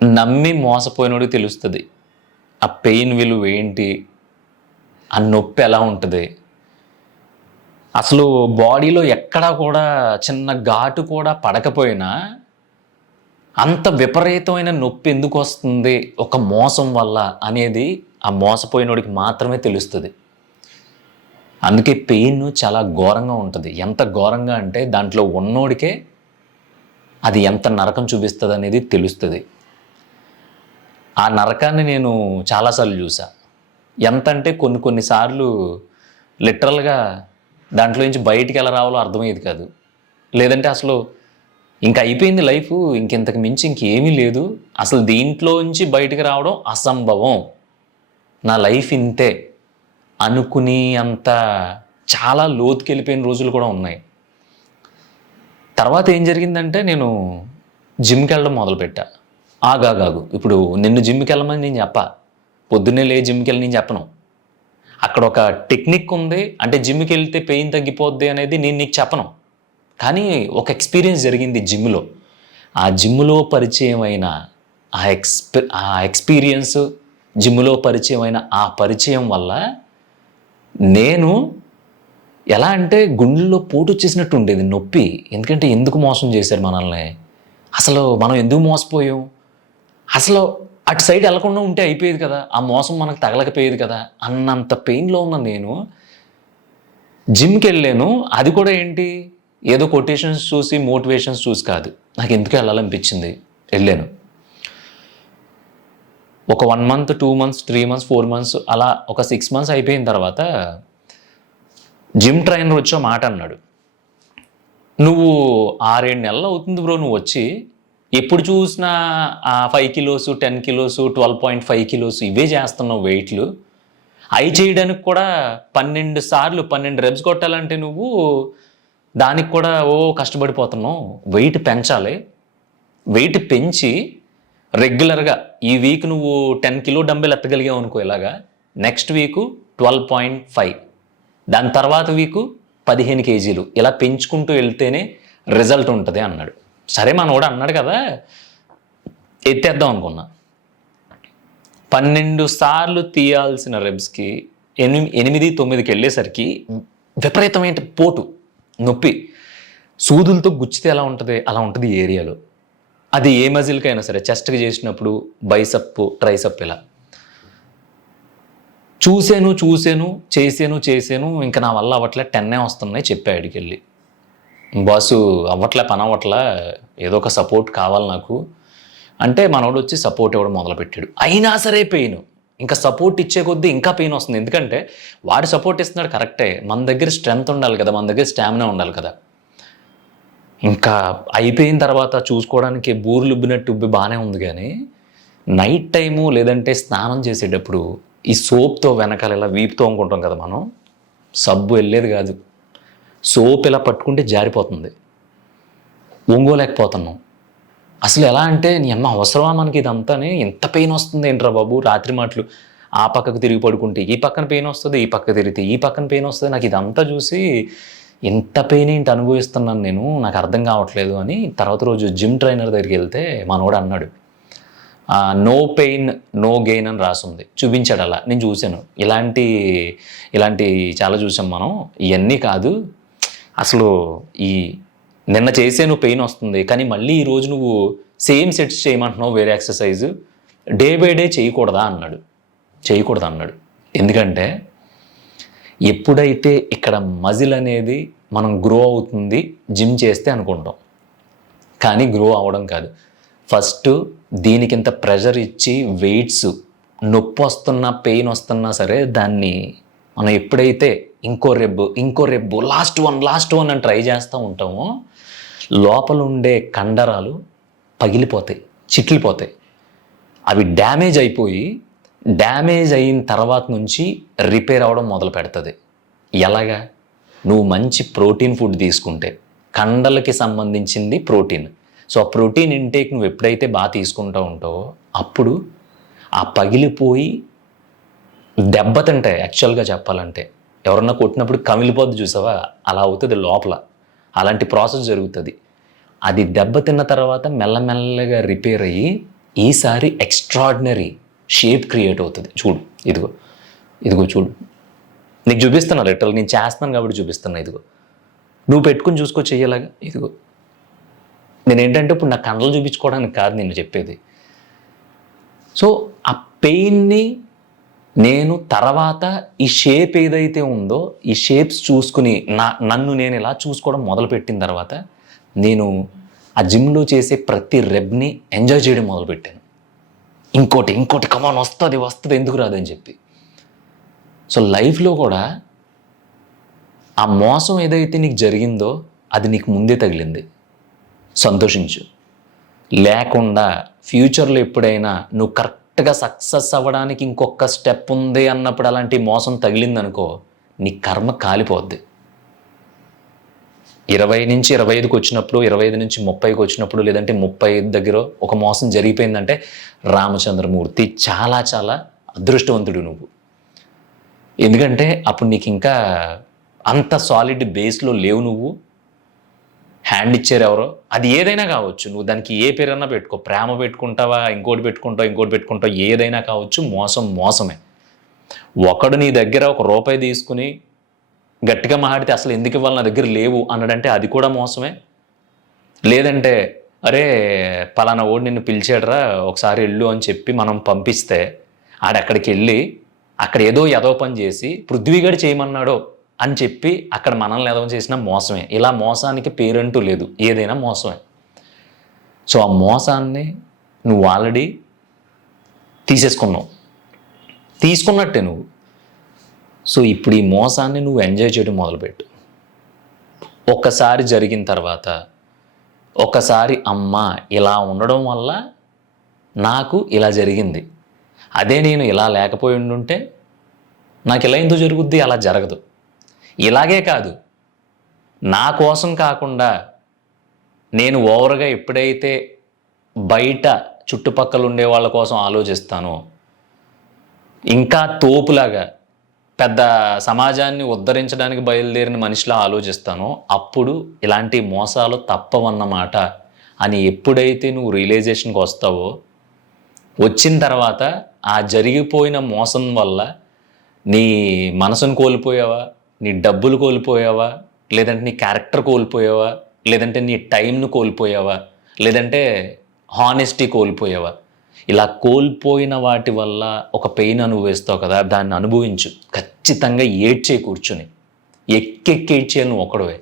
నమ్మి మోసపోయినోడికి తెలుస్తుంది ఆ పెయిన్ విలువ ఏంటి, ఆ నొప్పి ఎలా ఉంటుంది. అసలు బాడీలో ఎక్కడా కూడా చిన్న ఘాటు కూడా పడకపోయినా అంత విపరీతమైన నొప్పి ఎందుకు వస్తుంది ఒక మోసం వల్ల అనేది ఆ మోసపోయినోడికి మాత్రమే తెలుస్తుంది. అందుకే పెయిన్ చాలా ఘోరంగా ఉంటుంది. ఎంత ఘోరంగా అంటే దాంట్లో ఉన్నోడికే అది ఎంత నరకం చూపిస్తుంది అనేది తెలుస్తుంది. ఆ నరకాన్ని నేను చాలాసార్లు చూసా. ఎంత అంటే కొన్నిసార్లు లిటరల్గా దాంట్లో నుంచి బయటికి ఎలా రావాలో అర్థమయ్యేది కాదు. లేదంటే అసలు ఇంకా అయిపోయింది లైఫ్, ఇంకెంతకు మించి ఇంకేమీ లేదు, అసలు దీంట్లో నుంచి బయటికి రావడం అసంభవం, నా లైఫ్ ఇంతే అనుకుని అంత చాలా లోతుకి వెళ్ళిపోయిన రోజులు కూడా ఉన్నాయి. తర్వాత ఏం జరిగిందంటే నేను జిమ్కి వెళ్ళడం మొదలుపెట్టా. ఆగాగాగు, ఇప్పుడు నిన్ను జిమ్కి వెళ్ళమని నేను చెప్పా, పొద్దున్నే జిమ్కి వెళ్ళి నేను చెప్పను. అక్కడ ఒక టెక్నిక్ ఉంది, అంటే జిమ్కి వెళ్తే పెయిన్ తగ్గిపోద్ది అనేది నేను నీకు చెప్పను. కానీ ఒక ఎక్స్పీరియన్స్ జరిగింది జిమ్లో. ఆ జిమ్లో పరిచయం అయిన ఆ ఎక్స్పీరియన్స్, జిమ్లో పరిచయం అయిన ఆ పరిచయం వల్ల నేను ఎలా అంటే గుండెల్లో పోటు వచ్చేసినట్టు ఉండేది నొప్పి. ఎందుకంటే ఎందుకు మోసం చేశారు మనల్ని, అసలు మనం ఎందుకు మోసపోయాం, అసలు అటు సైడ్ వెళ్లకుండా ఉంటే అయిపోయేది కదా, ఆ మోసం మనకు తగలకపోయేది కదా అన్నంత పెయిన్లో ఉన్న నేను జిమ్కి వెళ్ళాను. అది కూడా ఏంటి, ఏదో కొటేషన్స్ చూసి మోటివేషన్స్ చూసి కాదు, నాకు ఎందుకు వెళ్ళాలనిపించింది, వెళ్ళాను. ఒక 1 month 2 months 3 months 4 months అలా ఒక 6 months అయిపోయిన తర్వాత జిమ్ ట్రైనర్ వచ్చి మాట అన్నాడు, నువ్వు 6-7 నెలలు అవుతుంది బ్రో నువ్వు వచ్చి, ఎప్పుడు చూసినా 5 kilos 10 kilos 12.5 kilos ఇవే చేస్తున్నావు వెయిట్లు, అవి చేయడానికి కూడా 12 సార్లు 12 reps కొట్టాలంటే నువ్వు దానికి కూడా కష్టపడిపోతున్నావు, వెయిట్ పెంచాలి, వెయిట్ పెంచి రెగ్యులర్గా ఈ వీక్ నువ్వు 10 kilo డంబెల్ ఎత్తగలిగావు అనుకో, ఇలాగా నెక్స్ట్ వీకు 12.5, దాని తర్వాత వీకు 15 kgs, ఇలా పెంచుకుంటూ వెళ్తేనే రిజల్ట్ ఉంటుంది అన్నాడు. సరే మనోడు అన్నాడు కదా ఎత్తేద్దాం అనుకున్నా. 12 సార్లు తీయాల్సిన రెబ్స్కి 8-9కి వెళ్ళేసరికి విపరీతమైన పోటు నొప్పి, సూదులతో గుచ్చితే ఎలా ఉంటుంది అలా ఉంటుంది ఈ ఏరియాలో. అది ఏ మజిల్కైనా సరే, చెస్ట్కి చేసినప్పుడు బైసప్ ట్రైసప్ ఇలా చేసాను, ఇంకా నా వల్ల అవ్వట్లే, 10 వస్తున్నాయి చెప్పా ఆడికి వెళ్ళి, బాసు అవ్వట్లే పని అవ్వట్లే, ఏదో ఒక సపోర్ట్ కావాలి నాకు అంటే మనోడు వచ్చి సపోర్ట్ ఇవ్వడం మొదలుపెట్టాడు. అయినా సరే పెయిన్, ఇంకా సపోర్ట్ ఇచ్చే కొద్దీ ఇంకా పెయిన్ వస్తుంది. ఎందుకంటే వాడు సపోర్ట్ ఇస్తున్నాడు కరెక్టే, మన దగ్గర స్ట్రెంగ్త్ ఉండాలి కదా, మన దగ్గర స్టామినా ఉండాలి కదా. ఇంకా అయిపోయిన తర్వాత చూసుకోవడానికి బూర్లు ఉబ్బినట్టు ఉబ్బి బాగానే ఉంది, కానీ నైట్ టైము లేదంటే స్నానం చేసేటప్పుడు ఈ సోప్తో వెనకాల ఇలా వీపుతో అనుకుంటాం కదా మనం, సబ్బు వెళ్ళేది కాదు, సోప్ ఇలా పట్టుకుంటే జారిపోతుంది, ఒంగోలేకపోతున్నాం. అసలు ఎలా అంటే నీ అమ్మ అవసరమా మనకి ఇదంతానే, ఎంత పెయిన్ వస్తుంది ఏంట్రా బాబు, రాత్రి మాటలు ఆ పక్కకు తిరిగి పడుకుంటే ఈ పక్కన పెయిన్ వస్తుంది, ఈ పక్క తిరిగితే ఈ పక్కన పెయిన్ వస్తుంది, నాకు ఇదంతా చూసి ఎంత పెయిన్ ఏంటి అనుభవిస్తున్నాను నేను, నాకు అర్థం కావట్లేదు అని. తర్వాత రోజు జిమ్ ట్రైనర్ దగ్గరికి వెళ్తే మనోడు అన్నాడు, నో పెయిన్ నో గెయిన్ అని రాసుంది, చూపించాడు. అలా నేను చూశాను, ఇలాంటి చాలా చూసాం మనం. ఇవన్నీ కాదు, అసలు ఈ నిన్న చేసే నువ్వు పెయిన్ వస్తుంది, కానీ మళ్ళీ ఈరోజు నువ్వు సేమ్ సెట్స్ చేయమంటున్నావు వేరే ఎక్సర్సైజ్, డే బై డే చేయకూడదా అన్నాడు. ఎందుకంటే ఎప్పుడైతే ఇక్కడ మజిల్ అనేది మనం గ్రో అవుతుంది జిమ్ చేస్తే అనుకుంటాం, కానీ గ్రో అవ్వడం కాదు. ఫస్ట్ దీనికింత ప్రెషర్ ఇచ్చి వెయిట్స్ నొప్పి వస్తున్నా పెయిన్ వస్తున్నా సరే దాన్ని మనం ఎప్పుడైతే ఇంకో రెబ్బు లాస్ట్ వన్ అని ట్రై చేస్తూ ఉంటామో లోపల ఉండే కండరాలు పగిలిపోతాయి, చిట్లిపోతాయి, అవి డ్యామేజ్ అయిన తర్వాత నుంచి రిపేర్ అవ్వడం మొదలు పెడుతుంది. ఎలాగా, నువ్వు మంచి ప్రోటీన్ ఫుడ్ తీసుకుంటే, కండలకి సంబంధించింది ప్రోటీన్, సో ఆ ప్రోటీన్ ఇంటేక్ నువ్వు ఎప్పుడైతే బాగా తీసుకుంటూ ఉంటావో అప్పుడు ఆ పగిలిపోయి దెబ్బతింటాయి. యాక్చువల్గా చెప్పాలంటే ఎవరన్నా కొట్టినప్పుడు కమిలిపోద్ది చూసావా, అలా అవుతుంది లోపల, అలాంటి ప్రాసెస్ జరుగుతుంది. అది దెబ్బతిన్న తర్వాత మెల్లమెల్లగా రిపేర్ అయ్యి ఈసారి ఎక్స్ట్రాడినరీ షేప్ క్రియేట్ అవుతుంది. చూడు, ఇదిగో ఇదిగో చూడు, నీకు చూపిస్తున్నా లిటరల్, నేను చేస్తున్నాను కాబట్టి చూపిస్తున్నా. ఇదిగో నువ్వు పెట్టుకుని చూసుకో చెయ్యేలాగా. ఇదిగో నేనేంటంటే ఇప్పుడు నా కళ్ళలు చూపించుకోవడానికి కాదు నేను చెప్పేది. సో ఆ పెయిన్ని నేను తర్వాత ఈ షేప్ ఏదైతే ఉందో ఈ షేప్స్ చూసుకుని నన్ను నేను ఇలా చూసుకోవడం మొదలుపెట్టిన తర్వాత నేను ఆ జిమ్లో చేసే ప్రతి రెబ్ని ఎంజాయ్ చేయడం మొదలుపెట్టాను. ఇంకోటి కమాన్ వస్తుంది ఎందుకు రాదని చెప్పి. సో లైఫ్లో కూడా ఆ మోసం ఏదైతే నీకు జరిగిందో అది నీకు ముందే తగిలింది, సంతోషించు. లేకుండా ఫ్యూచర్లో ఎప్పుడైనా నువ్వు కరెక్ట్గా సక్సెస్ అవ్వడానికి ఇంకొక స్టెప్ ఉంది అన్నప్పుడు అలాంటి మోసం తగిలిందనుకో, నీ కర్మ కాలిపోద్ది. 20 నుంచి 25కి వచ్చినప్పుడు, 25 నుంచి 30కి వచ్చినప్పుడు, లేదంటే 35 దగ్గర ఒక మోసం జరిగిపోయిందంటే రామచంద్రమూర్తి చాలా చాలా అదృష్టవంతుడు నువ్వు. ఎందుకంటే అప్పుడు నీకు ఇంకా అంత సాలిడ్ బేస్లో లేవు నువ్వు. హ్యాండ్ ఇచ్చారు ఎవరో, అది ఏదైనా కావచ్చు, నువ్వు దానికి ఏ పేరన్నా పెట్టుకో, ప్రేమ పెట్టుకుంటావా, ఇంకోటి పెట్టుకుంటావు, ఏదైనా కావచ్చు. మోసమే. ఒకడు నీ దగ్గర ₹1 తీసుకుని గట్టిగా మాట్లాడితే అసలు ఎందుకు ఇవ్వాలి, నా దగ్గర లేవు అన్నాడంటే అది కూడా మోసమే. లేదంటే అరే పలానా ఓడి నిన్ను పిలిచాడరా ఒకసారి వెళ్ళు అని చెప్పి మనం పంపిస్తే ఆడక్కడికి వెళ్ళి అక్కడ ఏదో పని చేసి పృథ్వీగాడు చేయమన్నాడో అని చెప్పి అక్కడ మనల్ని ఎదవ చేసిన మోసమే. ఇలా మోసానికి పేరంటూ లేదు, ఏదైనా మోసమే. సో ఆ మోసాన్ని నువ్వు ఆల్రెడీ తీసుకున్నట్టే నువ్వు. సో ఇప్పుడు ఈ మోసాన్ని నువ్వు ఎంజాయ్ చేయడం మొదలుపెట్టు. ఒక్కసారి జరిగిన తర్వాత ఒకసారి అమ్మా ఇలా ఉండడం వల్ల నాకు ఇలా జరిగింది, అదే నేను ఇలా లేకపోయి ఉండుంటే నాకు ఇలా ఎందుకు జరుగుద్ది, అలా జరగదు. ఇలాగే కాదు, నా కోసం కాకుండా నేను ఓవర్గా ఎప్పుడైతే బయట చుట్టుపక్కల ఉండే వాళ్ళ కోసం ఆలోచిస్తానో, ఇంకా తోపులాగా పెద్ద సమాజాన్ని ఉద్ధరించడానికి బయలుదేరిన మనిషిలా ఆలోచిస్తానో అప్పుడు ఇలాంటి మోసాలు తప్పవన్నమాట అని ఎప్పుడైతే నువ్వు రియలైజేషన్కి వస్తావో, వచ్చిన తర్వాత ఆ జరిగిపోయిన మోసం వల్ల నీ మనసును కోల్పోయావా, నీ డబ్బులు కోల్పోయావా, లేదంటే నీ క్యారెక్టర్ కోల్పోయావా, లేదంటే నీ టైంను కోల్పోయావా, లేదంటే హానెస్టీ కోల్పోయావా, ఇలా కోల్పోయిన వాటి వల్ల ఒక పెయిన్ అనుభవిస్తావు కదా, దాన్ని అనుభవించు. ఖచ్చితంగా ఏడ్చే కూర్చుని ఎక్కెక్కి ఏడ్చేయాలి నువ్వు ఒకడవే.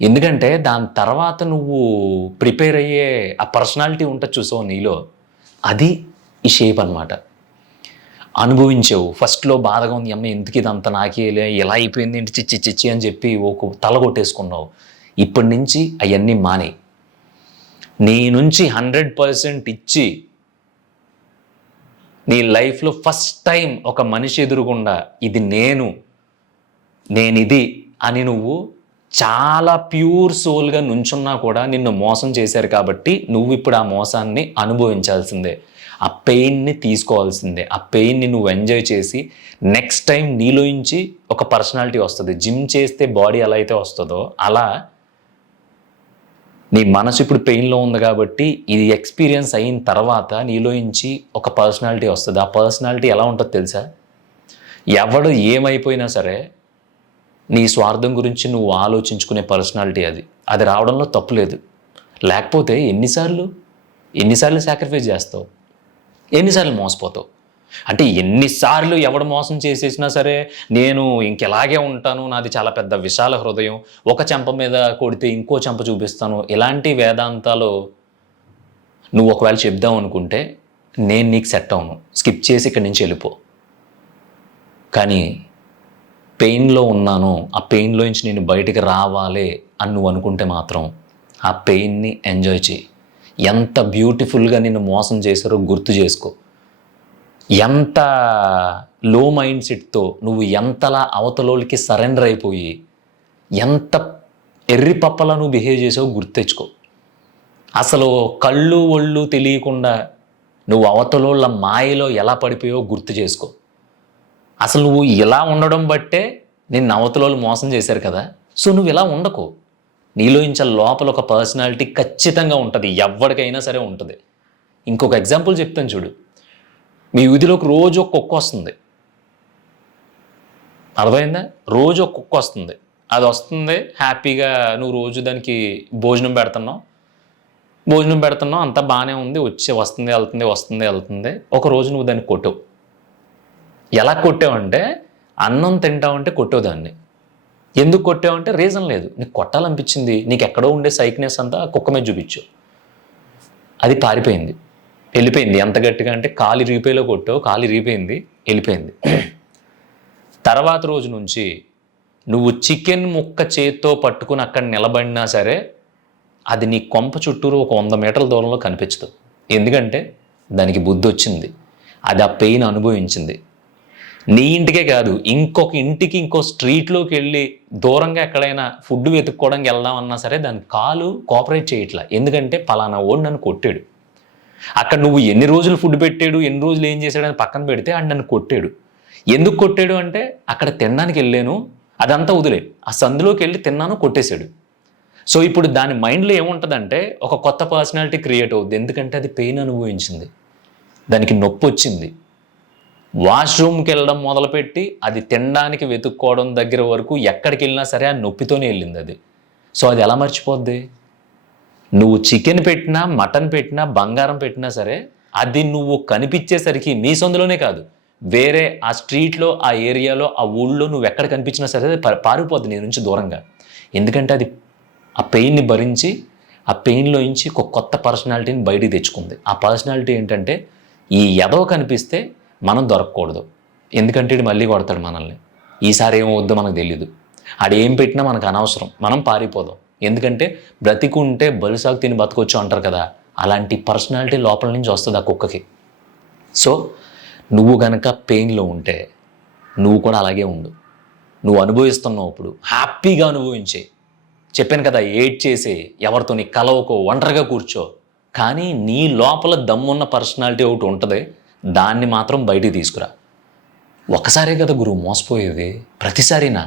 ఎందుకంటే దాని తర్వాత నువ్వు ప్రిపేర్ అయ్యే ఆ పర్సనాలిటీ ఉంటుంది చూసావు నీలో, అది ఈ షేప్ అన్నమాట. అనుభవించావు. ఫస్ట్లో బాధగా ఉంది, అమ్మ ఎందుకు ఇదంతా నాకేలే, ఎలా అయిపోయింది ఏంటి చిచ్చి అని చెప్పి ఒక తల కొట్టేసుకున్నావు. ఇప్పటి నుంచి అవన్నీ మానే, నీ నుంచి 100% ఇచ్చి నీ లైఫ్లో ఫస్ట్ టైం ఒక మనిషి ఎదురుగుండా ఇది నేనిది అని నువ్వు చాలా ప్యూర్ సోల్గా నుంచున్నా కూడా నిన్ను మోసం చేశారు కాబట్టి నువ్వు ఇప్పుడు ఆ మోసాన్ని అనుభవించాల్సిందే, ఆ పెయిన్ని తీసుకోవాల్సిందే. ఆ పెయిన్ని నువ్వు ఎంజాయ్ చేసి నెక్స్ట్ టైం నీలోంచి ఒక పర్సనాలిటీ వస్తుంది. జిమ్ చేస్తే బాడీ ఎలా అయితే వస్తుందో అలా నీ మనసు ఇప్పుడు పెయిన్లో ఉంది కాబట్టి ఇది ఎక్స్పీరియన్స్ అయిన తర్వాత నీలోంచి ఒక పర్సనాలిటీ వస్తుంది. ఆ పర్సనాలిటీ ఎలా ఉంటుందో తెలుసా? ఎవడు ఏమైపోయినా సరే నీ స్వార్థం గురించి నువ్వు ఆలోచించుకునే పర్సనాలిటీ అది రావడంలో తప్పు లేదు. లేకపోతే ఎన్నిసార్లు సాక్రిఫైస్ చేస్తావు, ఎన్నిసార్లు మోసపోతావు. అంటే ఎన్నిసార్లు ఎవడు మోసం చేసేసినా సరే నేను ఇంకెలాగే ఉంటాను, నాది చాలా పెద్ద విశాల హృదయం, ఒక చెంప మీద కొడితే ఇంకో చెంప చూపిస్తాను, ఇలాంటి వేదాంతాలు నువ్వు ఒకవేళ చెప్దాం అనుకుంటే నేను నీకు సెట్ అవును, స్కిప్ చేసి ఇక్కడి నుంచి వెళ్ళిపో. కానీ పెయిన్లో ఉన్నాను, ఆ పెయిన్లో నుంచి నేను బయటికి రావాలి అని నువ్వు అనుకుంటే మాత్రం ఆ పెయిన్ని ఎంజాయ్ చేయి. ఎంత బ్యూటిఫుల్గా నిన్ను మోసం చేశారో గుర్తు చేసుకో. ఎంత లో మైండ్ సెట్తో నువ్వు ఎంతలా అవతలోళ్ళకి సరెండర్ అయిపోయి ఎంత ఎర్రిపప్పలా నువ్వు బిహేవ్ చేసావో గుర్తు తెచ్చుకో. అసలు కళ్ళు ఒళ్ళు తెలియకుండా నువ్వు అవతలోళ్ళ మాయలో ఎలా పడిపోయావో గుర్తు చేసుకో. అసలు నువ్వు ఇలా ఉండడం బట్టే నిన్ను అవతలోళ్ళు మోసం చేశారు కదా, సో నువ్వు ఇలా ఉండకు. నీలో ఇంచ లోపల ఒక పర్సనాలిటీ ఖచ్చితంగా ఉంటుంది, ఎవరికైనా సరే ఉంటుంది. ఇంకొక ఎగ్జాంపుల్ చెప్తాను చూడు. మీ వీధిలోకి రోజు ఒక కుక్క వస్తుంది, అర్థమైందా? రోజు ఒక కుక్క వస్తుంది. అది వస్తుంది హ్యాపీగా, నువ్వు రోజు దానికి భోజనం పెడుతున్నావు, అంతా బాగానే ఉంది, వస్తుంది వెళ్తుంది. ఒక రోజు నువ్వు దాన్ని కొట్టావు. ఎలా కొట్టావంటే, అన్నం తింటావంటే కొట్టావు దాన్ని. ఎందుకు కొట్టావంటే రీజన్ లేదు, నీకు కొట్టాలనిపించింది, నీకు ఎక్కడో ఉండే సైక్నెస్ అంతా కుక్క మీద చూపించు. అది పారిపోయింది, వెళ్ళిపోయింది. ఎంత గట్టిగా అంటే కాలు ఇరిగిపోయేలో కొట్టావు, కాలు ఇరిగిపోయింది, వెళ్ళిపోయింది. తర్వాత రోజు నుంచి నువ్వు చికెన్ ముక్క చేత్తో పట్టుకుని అక్కడ నిలబడినా సరే అది నీ కొంప చుట్టూరు ఒక 100 మీటర్ల దూరంలో కనిపించదు. ఎందుకంటే దానికి బుద్ధి వచ్చింది, అది ఆ పెయిన్ అనుభవించింది. నీ ఇంటికే కాదు, ఇంకొక ఇంటికి, ఇంకో స్ట్రీట్లోకి వెళ్ళి దూరంగా ఎక్కడైనా ఫుడ్ వెతుక్కోవడానికి వెళ్దామన్నా సరే దాని కాలు కోఆపరేట్ చేయట్లా. ఎందుకంటే పలానా ఓడి నన్ను కొట్టాడు. అక్కడ నువ్వు ఎన్ని రోజులు ఫుడ్ పెట్టాడు, ఎన్ని రోజులు ఏం చేశాడని పక్కన పెడితే ఆడు నన్ను కొట్టాడు. ఎందుకు కొట్టాడు అంటే అక్కడ తినడానికి వెళ్ళాను, అదంతా వదిలే, ఆ సందులోకి వెళ్ళి తిన్నాను, కొట్టేశాడు. సో ఇప్పుడు దాని మైండ్లో ఏముంటుందంటే ఒక కొత్త పర్సనాలిటీ క్రియేట్ అవుద్ది. ఎందుకంటే అది పెయిన్ అనుభవించింది, దానికి నొప్పి వచ్చింది. వాష్రూమ్కి వెళ్ళడం మొదలుపెట్టి అది తినడానికి వెతుక్కోవడం దగ్గర వరకు ఎక్కడికి వెళ్ళినా సరే ఆ నొప్పితోనే వెళ్ళింది అది. సో అది ఎలా మర్చిపోద్ది? నువ్వు చికెన్ పెట్టినా, మటన్ పెట్టినా, బంగారం పెట్టినా సరే అది నువ్వు కనిపించేసరికి మీ సొందులోనే కాదు, వేరే ఆ స్ట్రీట్లో, ఆ ఏరియాలో, ఆ ఊళ్ళో నువ్వు ఎక్కడ కనిపించినా సరే అది పారిపోద్ది నీ నుంచి దూరంగా. ఎందుకంటే అది ఆ పెయిన్ని భరించి, ఆ పెయిన్లో నుంచి ఒక కొత్త పర్సనాలిటీని బయటికి తెచ్చుకుంది. ఆ పర్సనాలిటీ ఏంటంటే, ఈ ఎదవ కనిపిస్తే మనం దొరకకూడదు, ఎందుకంటే ఇది మళ్ళీ కొడతాడు మనల్ని, ఈసారి ఏమవుద్దో మనకు తెలీదు, ఆడు ఏం పెట్టినా మనకు అనవసరం, మనం పారిపోదాం. ఎందుకంటే బ్రతికుంటే బలుసాగు తిని బతకొచ్చు అంటారు కదా, అలాంటి పర్సనాలిటీ లోపల నుంచి వస్తుంది ఆ కుక్కకి. సో నువ్వు కనుక పెయిన్లో ఉంటే నువ్వు కూడా అలాగే ఉండు. నువ్వు అనుభవిస్తున్నావు, ఇప్పుడు హ్యాపీగా అనుభవించే. చెప్పాను కదా, ఏడ్ చేసే, ఎవరితో నీ కలవకో, ఒంటరిగా కూర్చో. కానీ నీ లోపల దమ్మున్న పర్సనాలిటీ ఒకటి ఉంటుంది, దాన్ని మాత్రం బయటికి తీసుకురా. ఒకసారే కదా గురువు మోసపోయేది, ప్రతిసారినా?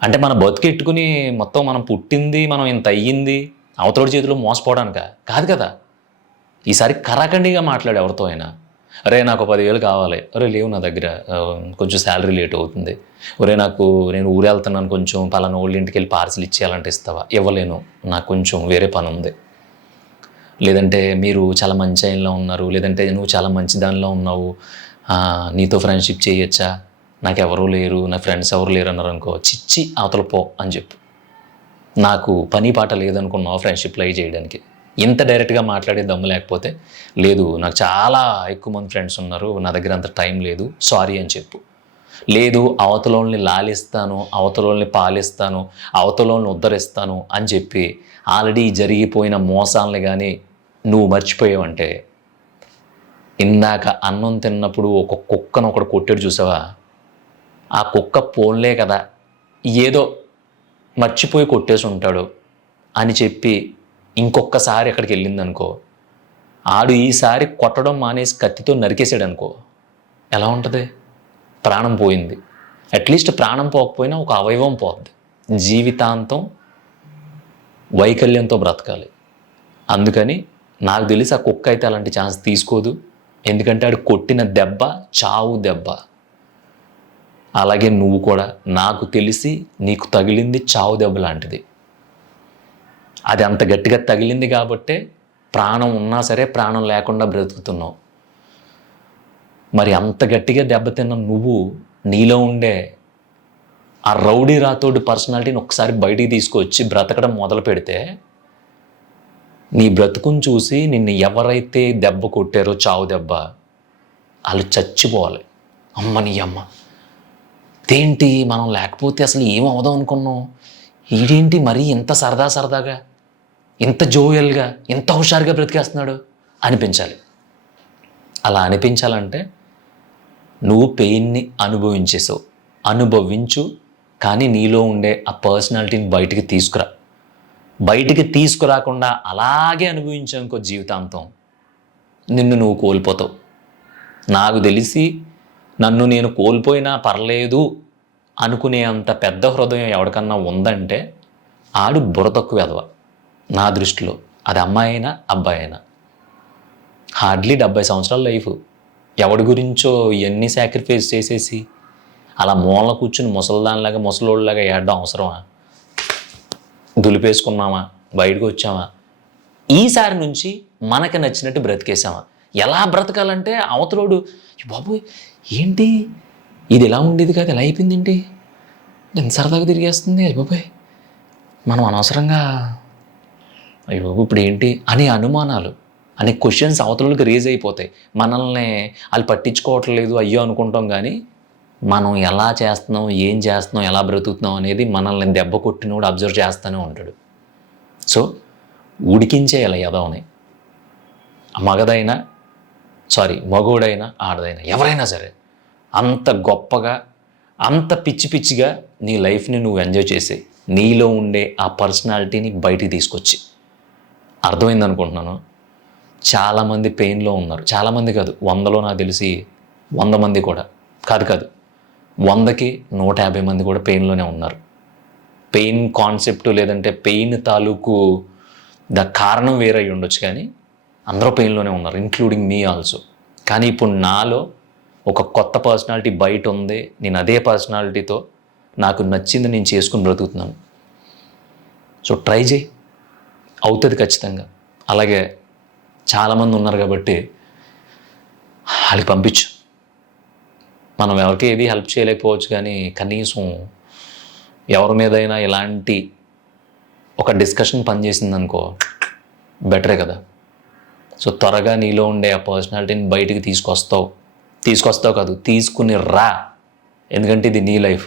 అంటే మన బతికెట్టుకుని మొత్తం మనం పుట్టింది, మనం ఇంత అయ్యింది అవతోడి చేతిలో మోసపోవడానిక కాదు కదా. ఈసారి కరాఖండిగా మాట్లాడు ఎవరితో అయినా. అరే నాకు 10,000 కావాలి, అరే లేవు నా దగ్గర, కొంచెం శాలరీ లేట్ అవుతుంది, ఒరే నేను ఊరు వెళ్తున్నాను, కొంచెం పలానా వాళ్ళ ఇంటికి వెళ్ళి పార్సిల్ ఇచ్చేయాలంటే ఇస్తావా? ఇవ్వలేను, నాకు కొంచెం వేరే పని ఉంది. లేదంటే మీరు చాలా మంచి ఆయనలో ఉన్నారు, లేదంటే నువ్వు చాలా మంచి దానిలో ఉన్నావు, నీతో ఫ్రెండ్షిప్ చేయొచ్చా? నాకు ఎవరూ లేరు, నా ఫ్రెండ్స్ ఎవరు లేరు అన్నారు అనుకో, చిచ్చి అవతల పో అని చెప్పు. నాకు పని పాట లేదనుకున్నావు ఫ్రెండ్షిప్ లైవ్ చేయడానికి, ఇంత డైరెక్ట్గా మాట్లాడే దమ్ము లేకపోతే, లేదు నాకు చాలా ఎక్కువ మంది ఫ్రెండ్స్ ఉన్నారు, నా దగ్గర అంత టైం లేదు, సారీ అని చెప్పు. లేదు అవతలోళ్ళని లాలిస్తాను, అవతలోళ్ళని పాలిస్తాను, అవతలోళ్ళని ఉద్ధరిస్తాను అని చెప్పి ఆల్రెడీ జరిగిపోయిన మోసాలని కానీ నువ్వు మర్చిపోయావంటే, ఇందాక అన్నం తిన్నప్పుడు ఒక కుక్కను ఒకడు కొట్టాడు చూసావా, ఆ కుక్క పోన్లే కదా, ఏదో మర్చిపోయి కొట్టేసి ఉంటాడు అని చెప్పి ఇంకొకసారి అక్కడికి వెళ్ళిందనుకో, ఆడు ఈసారి కొట్టడం మానేసి కత్తితో నరికేసాడు అనుకో, ఎలా ఉంటుంది? ప్రాణం పోయింది. అట్లీస్ట్ ప్రాణం పోకపోయినా ఒక అవయవం పోద్ది. జీవితాంతం వైకల్యంతో బ్రతకాలి. అందుకని నాకు తెలిసి ఆ కుక్క అయితే అలాంటి ఛాన్స్ తీసుకోదు. ఎందుకంటే ఆడు కొట్టిన దెబ్బ చావు దెబ్బ. అలాగే నువ్వు కూడా నాకు తెలిసి నీకు తగిలింది చావు దెబ్బ లాంటిది. అది అంత గట్టిగా తగిలింది కాబట్టే ప్రాణం ఉన్నా సరే ప్రాణం లేకుండా బ్రతుకుతున్నావు. మరి అంత గట్టిగా దెబ్బతిన్న నువ్వు నీలో ఉండే ఆ రౌడీ రాతోడి పర్సనాలిటీని ఒకసారి బయటికి తీసుకొచ్చి బ్రతకడం మొదలు పెడితే, నీ బ్రతుకుని చూసి నిన్ను ఎవరైతే దెబ్బ కొట్టారో చావు దెబ్బ, వాళ్ళు చచ్చిపోవాలి. అమ్మ నీ అమ్మ, ఇదేంటి మనం లేకపోతే అసలు ఏమవుదాం అనుకున్నాం, ఈడేంటి మరీ ఇంత సరదాగా, ఇంత జోయల్గా, ఇంత హుషారుగా బ్రతికేస్తున్నాడు అనిపించాలి. అలా అనిపించాలంటే నువ్వు పెయిన్ని అనుభవించేసావు, అనుభవించు. కానీ నీలో ఉండే ఆ పర్సనాలిటీని బయటికి తీసుకురా. బయటికి తీసుకురాకుండా అలాగే అనుభవించానుకో జీవితాంతం, నిన్ను నువ్వు కోల్పోతావు. నాకు తెలిసి నన్ను నేను కోల్పోయినా పర్లేదు అనుకునే అంత పెద్ద హృదయం ఎవరికన్నా ఉందంటే ఆడు బుర్ర తక్కువ ఎదవ నా దృష్టిలో, అది అమ్మాయి అయినా అబ్బాయి అయినా. హార్డ్లీ 70 సంవత్సరాల లైఫ్. ఎవడి గురించో ఇవన్నీ సాక్రిఫైస్ చేసేసి అలా మూలన కూర్చుని ముసలిదానిలాగా ముసలోళ్ళలాగా ఏడడం అవసరమా? దులిపేసుకున్నామా, బయటకు వచ్చామా, ఈసారి నుంచి మనకి నచ్చినట్టు బ్రతికేసామా? ఎలా బ్రతకాలంటే అవతలోడు బాబోయ్ ఏంటి ఇది ఎలా ఉండేది కాదు, ఎలా అయిపోయింది ఏంటి, ఎంత సరదాగా తిరిగేస్తుంది, అయ్యబాబోయ్ మనం అనవసరంగా అయ్యబాబు ఇప్పుడు ఏంటి అనే అనుమానాలు, అనే క్వశ్చన్స్ అవతలకి రేజ్ అయిపోతాయి. మనల్ని వాళ్ళు పట్టించుకోవట్లేదు అయ్యో అనుకుంటాం, కానీ మనం ఎలా చేస్తున్నాం, ఏం చేస్తున్నాం, ఎలా బ్రతుకుతున్నాం అనేది మనల్ని దెబ్బ కొట్టినోడు అబ్జర్వ్ చేస్తూనే ఉంటాడు. సో ఉడికించేయాలి ఎదవని. మగోడైనా ఆడదైనా ఎవరైనా సరే అంత గొప్పగా, అంత పిచ్చి పిచ్చిగా నీ లైఫ్ని నువ్వు ఎంజాయ్ చేసే, నీలో ఉండే ఆ పర్సనాలిటీని బయటికి తీసుకొచ్చి. అర్థమైంది అనుకుంటున్నాను. చాలామంది పెయిన్లో ఉన్నారు. చాలామంది కాదు, 100లో నాకు తెలిసి 100 మంది కూడా కాదు 100కి 150 మంది కూడా పెయిన్లోనే ఉన్నారు. పెయిన్ కాన్సెప్ట్ లేదంటే పెయిన్ తాలూకు కారణం వేరే అయి ఉండొచ్చు, కానీ అందరూ పెయిన్లోనే ఉన్నారు, ఇంక్లూడింగ్ మీ ఆల్సో. కానీ ఇప్పుడు నాలో ఒక కొత్త పర్సనాలిటీ బయట ఉంది. నేను అదే పర్సనాలిటీతో నాకు నచ్చింది నేను చేసుకుని బ్రతుకుతున్నాను. సో ట్రై చేయి, అవుతుంది ఖచ్చితంగా. అలాగే చాలామంది ఉన్నారు కాబట్టి వాళ్ళకి పంపించు. మనం ఎవరికి ఏది హెల్ప్ చేయలేకపోవచ్చు, కానీ కనీసం ఎవరి మీదైనా ఇలాంటి ఒక డిస్కషన్ పనిచేసిందనుకో బెటరే కదా. సో త్వరగా నీలో ఉండే ఆ పర్సనాలిటీని బయటికి తీసుకొస్తావు కాదు, తీసుకుని రా. ఎందుకంటే ఇది నీ లైఫ్.